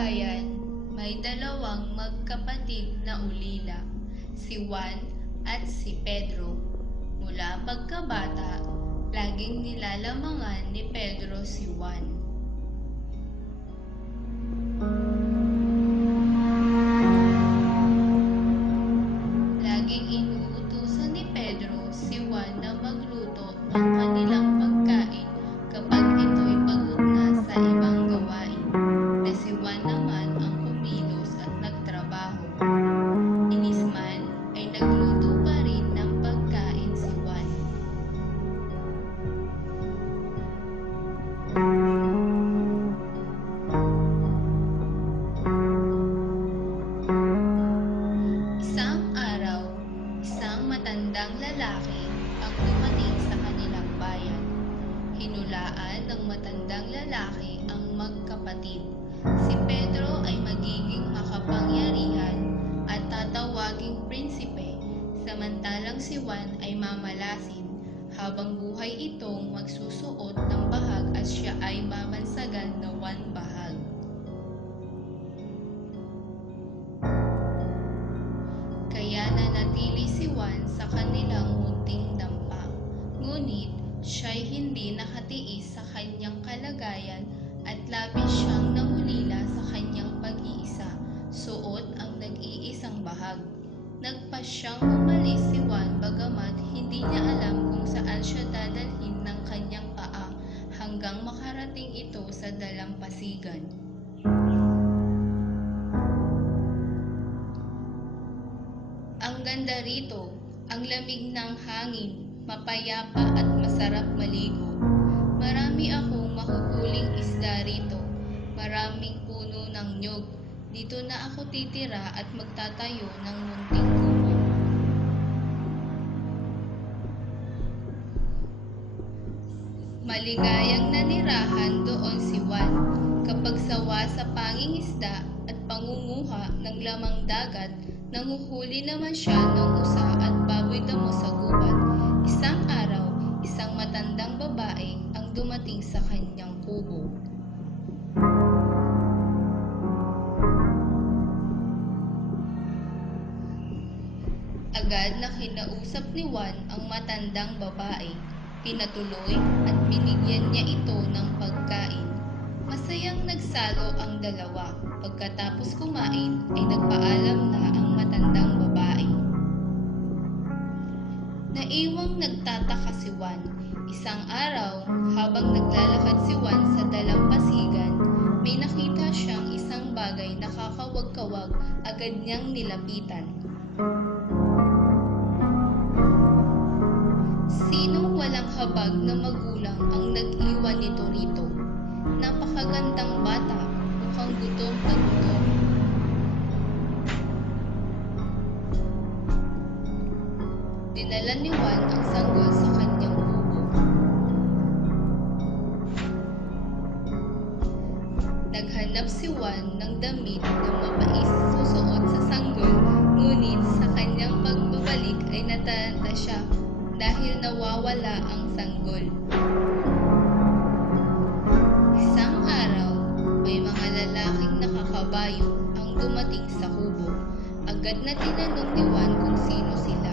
bayan, may dalawang magkapatid na ulila, si Juan at si Pedro. Mula pagkabata, laging nilalamangan ni Pedro si Juan. Laging inuutusan ni Pedro si Juan na magluto ng kanilang pagkain kapag ito'y pagod na sa ibang gawain, na si Juan naman ang kumilos at nagtrabaho. Inis man ay nagluto pa rin ng pagkain si Juan. Isang araw, isang matandang lalaki ang dumating sa kanilang bayan. Hinulaan ng matandang lalaki ang magkapatid. Si Pedro ay magiging makapangyarihan at tatawaging prinsipe, samantalang si Juan ay mamalasin. Habang buhay itong magsusuot ng bahag at siya ay babansagan na Juan Bahag. Kaya nanatili si Juan sa kanilang munting dampa. Ngunit siya'y hindi nakatiis sa kanyang kalagayan at labis siyang nangulila sa kanyang pag-iisa, suot ang nag-iisang bahag. Nagpasyang umalis si Juan bagamat hindi niya alam kung saan siya dadalhin ng kanyang paa hanggang makarating ito sa dalampasigan. Ang ganda rito, ang lamig ng hangin, mapayapa at masarap maligo. Marami akong mahuhuling isda rito, maraming puno ng nyog. Dito na ako titira at magtatayo ng munting kubo. Maligayang nanirahan doon si Juan. Kapag sawa sa pangingisda at pangunguha ng lamang dagat, nanguhuli naman siya ng usa at baboy damo sa gubat. Isang araw, isang matandang babae ang dumating sa kanyang kubo. Agad na kinausap ni Juan ang matandang babae. Pinatuloy at binigyan niya ito ng pagkain. Masayang nagsalo ang dalawa. Pagkatapos kumain ay nagpaalam na ang matandang babae. Naiwang nagtataka si Juan. Isang araw, habang naglalakad si Juan sa dalampasigan, may nakita siyang isang bagay na kakawag-kawag, agad niyang nilapitan. Sinong walang habag na magulang ang nag-iwan nito rito? Napakagandang bata, mukhang gutom na gutom. Dinala ni Juan ang sanggol sa kanyang kubo. Naghanap si Juan ng damit na mapais susuot sa sanggol, ngunit sa kanyang pagbabalik ay nataranta siya dahil nawawala ang sanggol. Isang araw, may mga lalaking nakakabayo ang dumating sa kubo. Agad na tinanong ni Juan kung sino sila.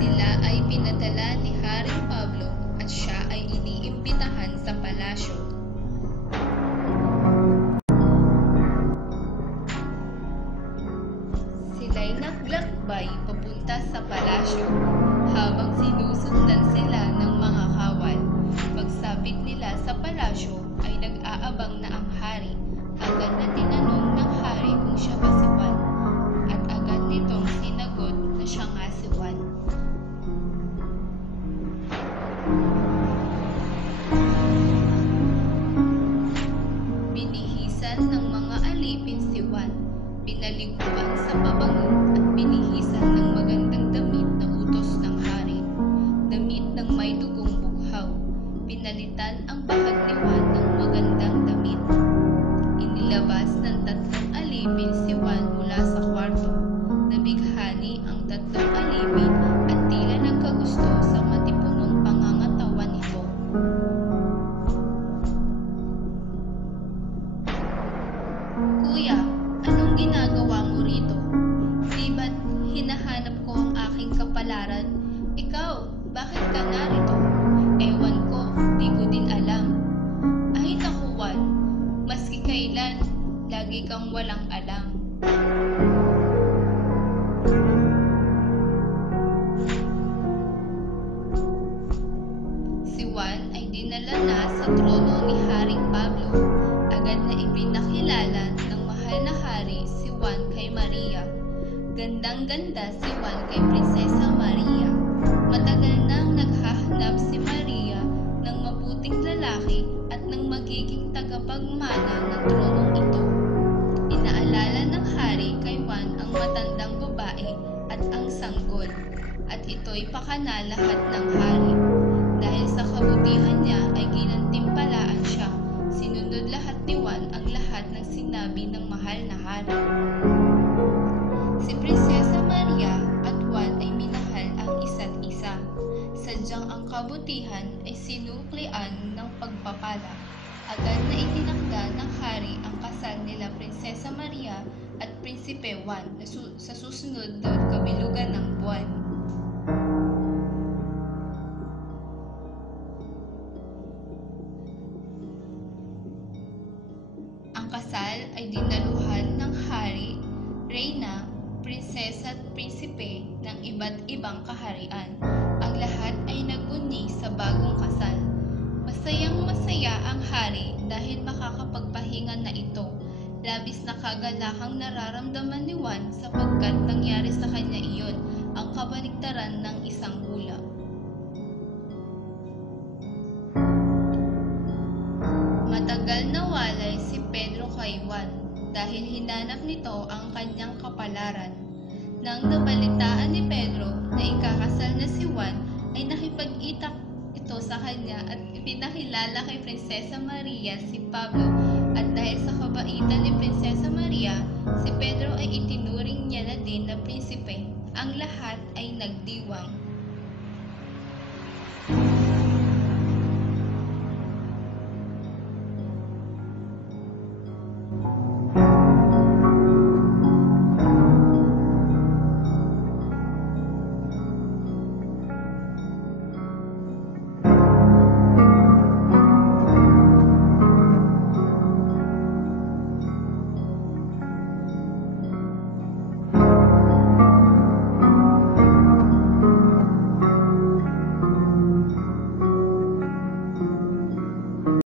Sila ay pinadala ni Haring Pablo at siya ay iniimbitahan sa palasyo. Sila'y naglakbay papunta sa palasyo. Habang sinusundan sila ng mga kawal, pagsapit nila sa palasyo ay nag-aabang na ang hari. Agad na tinanong ng hari kung siya ba si Juan, at agad nitong sinagot na siya nga si Juan. Binihisan ng mga alipin si Juan, pinaliguan sa pabango at binihisan ng magandang damit na utos ng hari, damit ng may dugong bughaw. Pinalitan ang bahag ni Juan ng magandang damit. dinala na sa trono ni Haring Pablo. Agad na ipinakilala ng mahal na hari si Juan kay Maria. Gandang-ganda si Juan kay Prinsesa Maria. Matagal nang naghahanap si Maria ng mabuting lalaki at ng magiging tagapagmana ng tronong ito. Inaalala ng hari kay Juan ang matandang babae at ang sanggol, at ito'y pakana lahat ng hari. Dahil sa kabutihan niya ay ginantimpalaan siya. Sinunod lahat ni Juan ang lahat ng sinabi ng mahal na hari. Si Prinsesa Maria at Juan ay minahal ang isa't isa. Sadyang ang kabutihan ay sinuklian ng pagpapala. Agad na itinakda ng hari ang kasal nila Prinsesa Maria at Prinsipe Juan sa susunod na kabilugan ng buwan. Ang kasal ay dinaluhan ng hari, reyna, prinsesa at prinsipe ng iba't ibang kaharian. Ang lahat ay nag-unyig sa bagong kasal. Masayang-masaya ang hari dahil makakapagpahinga na ito. Labis na kagalakang nararamdaman ni Juan sapagkat nangyari sa kanya iyon, ang kabaligtaran ng isang hula. Matagal na walay si Pedro kay Juan dahil hinanap nito ang kanyang kapalaran. Nang nabalitaan ni Pedro na ikakasal na si Juan, ay nakipag-itak ito sa kanya at ipinakilala kay Prinsesa Maria si Pablo, at dahil sa kabaitan ni Prinsesa Maria, si Pedro ay itinuring niya na din na prinsipe. Ang lahat ay nagdiwang.